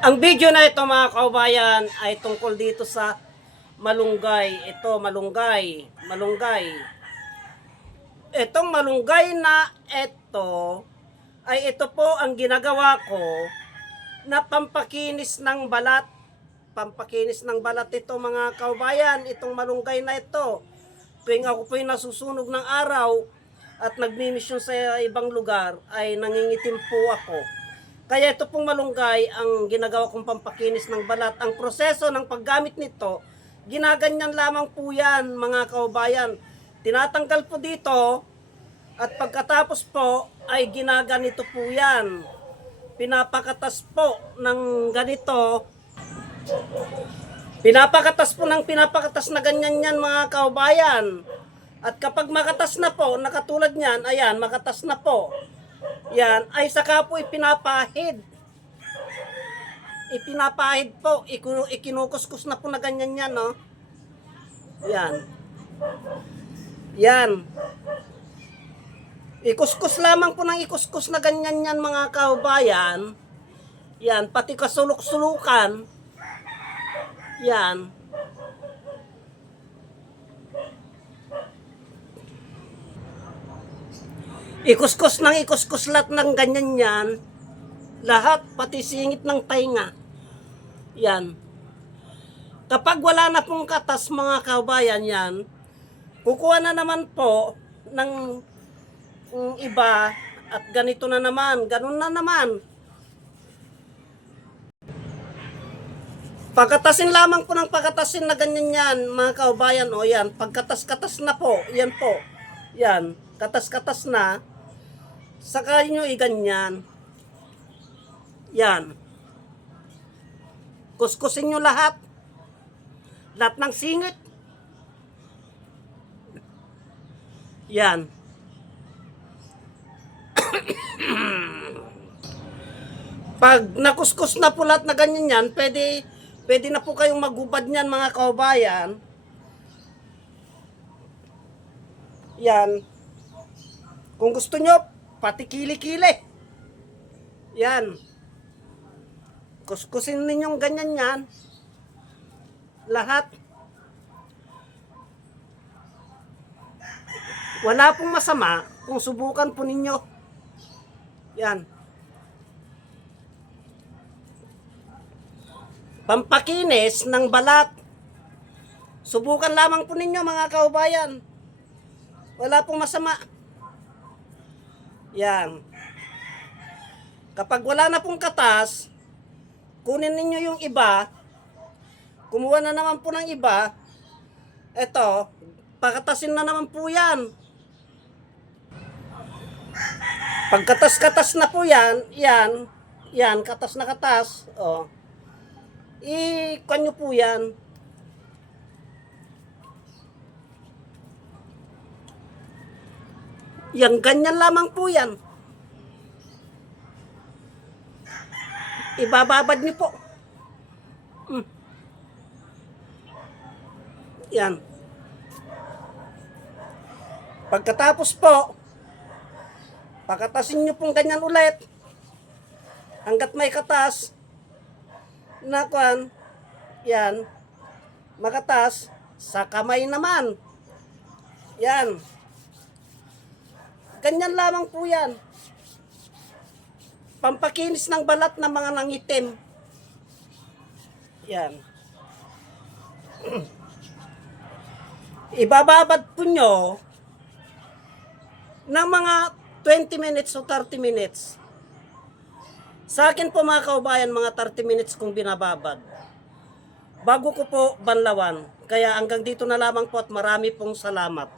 Ang video na ito mga kaubayan ay tungkol dito sa malunggay. Ito, malunggay. Itong malunggay na ito ay ito po ang ginagawa ko na pampakinis ng balat. Pampakinis ng balat ito mga kaubayan, itong malunggay na ito. Tuwing ako po yung nasusunog ng araw at nagmimisyon sa ibang lugar ay nangingitim po ako. Kaya ito pong malunggay ang ginagawa kong pampakinis ng balat. Ang proseso ng paggamit nito, ginaganyan lamang po yan mga kaubayan. Tinatanggal po dito at pagkatapos po ay ginaganito po yan. Pinapakatas po ng ganito. Pinapakatas na ganyan yan mga kaubayan. At kapag makatas na po, nakatulad niyan, ayan, makatas na po. Yan, ay saka po ipinapahid. Ipinapahid po, ikinukuskus na po na ganyan yan, no? Yan. Yan. Ikuskus lamang po ng ikuskus na ganyan yan mga kaubayan. Yan, pati kasulok-sulukan. Yan. Ikuskus lahat ng ganyan yan. Lahat, pati singit ng tainga. Yan. Kapag wala na pong katas mga kaubayan yan, kukuha na naman po ng iba at ganito na naman, ganun na naman. Pagkatasin lamang po ng pagkatasin na ganyan yan mga kaubayan. O yan, pagkatas-katas na po, yan po. Yan, katas-katas na. Saka nyo iganyan. Yan. Kuskusin nyo lahat. Lahat ng singit. Yan. Pag nakuskus na po lahat na ganyan yan, pwede na po kayong magubad niyan mga kaubayan. Yan. Kung gusto nyo, pati kili-kili. Yan. Kuskusin ninyong ganyan yan. Lahat. Wala pong masama kung subukan po ninyo. Yan. Pampakinis ng balat. Subukan lamang po ninyo mga kaubayan. Wala pong masama. Yan. Kapag wala na pong katas, kunin ninyo yung iba. Kumuha na naman po ng iba. Ito, pakatasin na naman po yan. Pagkatas-katas na po yan, yan, katas na katas. O. Kanyo po yan. Yan, ganyan lamang po yan. Ibababad niyo po. Yan. Pagkatapos po, pakatasin niyo pong ganyan ulit. Hanggat may katas. Na kwan, yan. Makatas. Sa kamay naman. Yan. Ganyan lamang po yan. Pampakinis ng balat ng mga nangitim. Yan. Ibababad po nyo ng mga 20 minutes o 30 minutes. Sa akin po mga kaubayan, mga 30 minutes kong binababad. Bago ko po banlawan. Kaya hanggang dito na lamang po at marami pong salamat.